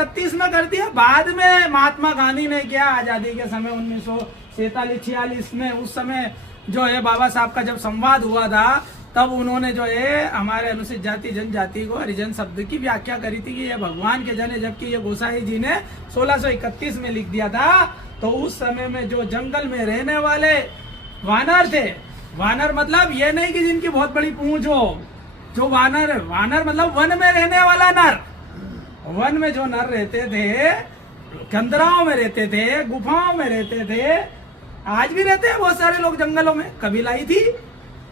1931 में कर दिया। बाद में महात्मा गांधी ने किया आजादी के समय 1947-46 में। उस समय जो है बाबा साहब का जब संवाद हुआ था तब उन्होंने जो है हमारे अनुसूचित जाति जनजाति को हरिजन शब्द की व्याख्या करी थी कि ये भगवान के जन है, जबकि ये गोसाई जी ने 1631 में लिख दिया था। तो उस समय में जो जंगल में रहने वाले वानर थे, वानर मतलब ये नहीं कि जिनकी बहुत बड़ी पूंछ हो, जो वानर मतलब वन में रहने वाला नर, वन में जो नर रहते थे, कंदराओं में रहते थे, गुफाओं में रहते थे, आज भी रहते हैं बहुत सारे लोग जंगलों में, कबीला ही थी।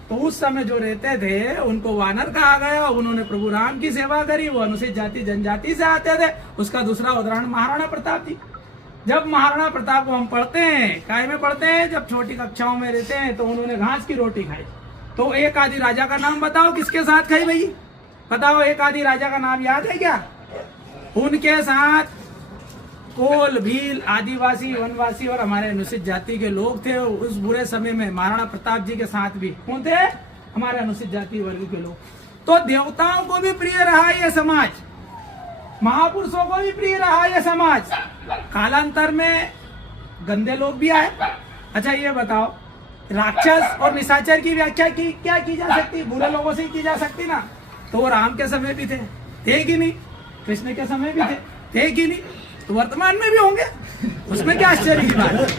तो उस समय जो रहते थे उनको वानर कहा गया। उन्होंने प्रभु राम की सेवा करी, वो अनुसूचित जाति जनजाति से आते थे। उसका दूसरा उदाहरण महाराणा प्रताप जी। जब महाराणा प्रताप को हम पढ़ते हैं, काय में पढ़ते हैं, जब छोटी कक्षाओं में रहते हैं, तो उन्होंने घास की रोटी खाई। तो एक आदि राजा का नाम बताओ किसके साथ खाई भाई, बताओ एक आदि राजा का नाम याद है क्या? उनके साथ कोल, भील, आदिवासी, वनवासी और हमारे अनुसूचित जाति के लोग थे। उस बुरे समय में महाराणा प्रताप जी के साथ भी कौन थे? हमारे अनुसूचित जाति वर्ग के लोग। तो देवताओं को भी प्रिय रहा ये समाज, महापुरुषों को भी प्रिय रहा ये समाज। कालांतर में गंदे लोग भी आए। अच्छा ये बताओ, राक्षस और निशाचर की व्याख्या क्या की जा सकती? बुरे लोगों से ही की जा सकती ना। तो वो राम के समय भी थे कि नहीं? कृष्ण के समय भी थे कि नहीं? तो वर्तमान में भी होंगे, उसमें क्या आश्चर्य की बात?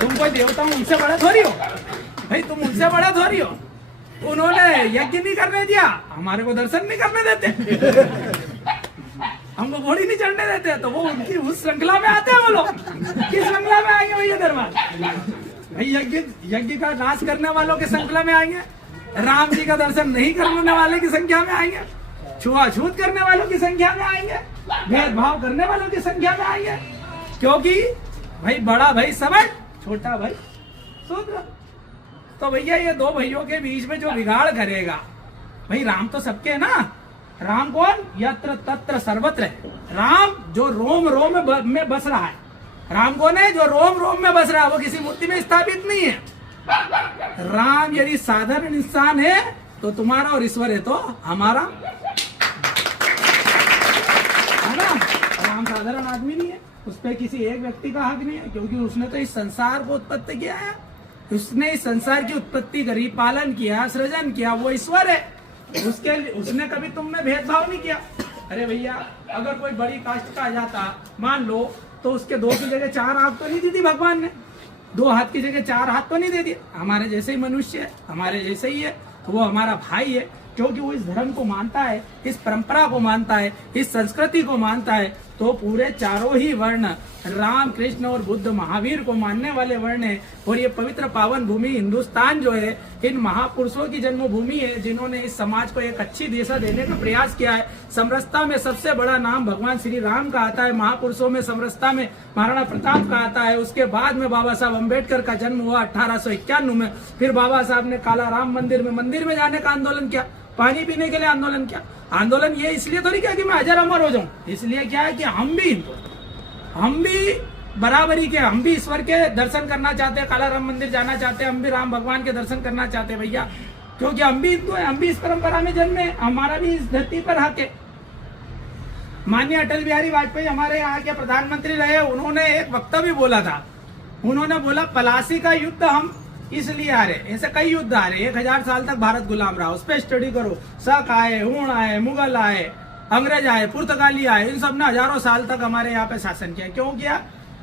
तुम कोई देवता उनसे बड़ा थोड़ी हो भाई, तुम उनसे बड़ा थोड़ी हो। उन्होंने यज्ञ नहीं करने दिया, हमारे को दर्शन नहीं करने देते, हमको घोड़ी नहीं चढ़ने देते, तो वो उनकी उस श्रृंखला में आते हैं। वो लोग किस श्रृंखला में आएंगे भैया? दरबार भाई यज्ञ का नाश करने वालों की श्रृंखला में आएंगे, राम जी का दर्शन नहीं करने वाले की संख्या में आएंगे, छुआछूत करने वालों की संख्या में आएंगे, भेदभाव करने वालों की संख्या में आएंगे। क्योंकि भाई बड़ा भाई सबक, छोटा भाई शूद्र। तो भैया ये दो भाइयों के बीच में जो बिगाड़ करेगा, भाई राम तो सबके है ना। राम कौन? यत्र तत्र सर्वत्र है। राम जो रोम रोम में बस रहा है। राम कौन है? जो रोम रोम में बस रहा है, वो किसी मूर्ति में स्थापित नहीं है। राम यदि साधारण इंसान है तो तुम्हारा, और ईश्वर है तो हमारा, है ना। राम साधारण आदमी नहीं है, उस पर किसी एक व्यक्ति का हक नहीं है, क्योंकि उसने तो इस संसार को उत्पत्ति किया है। उसने इस संसार की उत्पत्ति करी, पालन किया, सृजन किया, वो ईश्वर है। उसने कभी तुम में भेदभाव नहीं किया। अरे भैया अगर कोई बड़ी कास्ट का आ जाता मान लो, तो उसके 2 की जगह 4 आंख तो नहीं दी थी भगवान ने, 2 हाथ की जगह 4 हाथ तो नहीं दे दिए। हमारे जैसे ही मनुष्य है, हमारे जैसे ही है, तो वो हमारा भाई है, क्योंकि वो इस धर्म को मानता है, इस परंपरा को मानता है, इस संस्कृति को मानता है। तो पूरे चारों ही वर्ण राम, कृष्ण और बुद्ध, महावीर को मानने वाले वर्ण है। और ये पवित्र पावन भूमि हिंदुस्तान जो है, इन महापुरुषों की जन्मभूमि है, जिन्होंने इस समाज को एक अच्छी दिशा देने का प्रयास किया है। समरसता में सबसे बड़ा नाम भगवान श्री राम का आता है। महापुरुषों में समरसता में महाराणा प्रताप का आता है। उसके बाद में बाबा साहब अम्बेडकर का जन्म हुआ 1891 में। फिर बाबा साहब ने काला राम मंदिर में जाने का आंदोलन किया, पानी पीने के लिए आंदोलन किया। आंदोलन ये इसलिए तो नहीं किया कि मैं अजर अमर हो जाऊं, इसलिए क्या है कि हम भी बराबरी के, हम भी ईश्वर के दर्शन करना चाहते हैं, काला राम मंदिर जाना चाहते हैं, हम भी राम भगवान के दर्शन करना चाहते हैं भैया, क्योंकि हम भी हिंदू हैं, हम भी इस परंपरा में जन्मे, हमारा भी इस धरती पर हक है। माननीय अटल बिहारी वाजपेयी हमारे यहाँ के प्रधानमंत्री रहे, उन्होंने एक वक्तव्य बोला था। उन्होंने बोला पलासी का युद्ध हम इसलिए आ रहे, ऐसे कई युद्ध आ रहे, 1000 साल तक भारत गुलाम रहा, उस पर स्टडी करो। शक आए, हूण आए, मुगल आए, अंग्रेज आए, पुर्तगाली आए, इन सब ने हजारों साल तक हमारे यहाँ पे शासन किया। क्यों किया?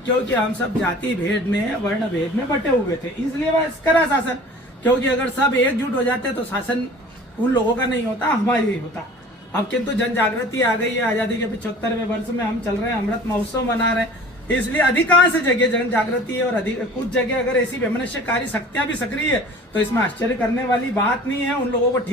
क्योंकि हम सब जाति भेद में, वर्ण भेद में बटे हुए थे, इसलिए बस करा शासन। क्योंकि अगर सब एकजुट हो जाते तो शासन उन लोगों का नहीं होता, हमारा ही होता। अब किंतु जन जागृति आ गई है, आजादी के 75वें वर्ष में हम चल रहे हैं, अमृत महोत्सव मना रहे हैं, इसलिए अधिकांश जगह जन जागृति है। और कुछ जगह अगर ऐसी वैमनस्यकारी शक्तियां भी सक्रिय है, तो इसमें आश्चर्य करने वाली बात नहीं है। उन लोगों को ठीक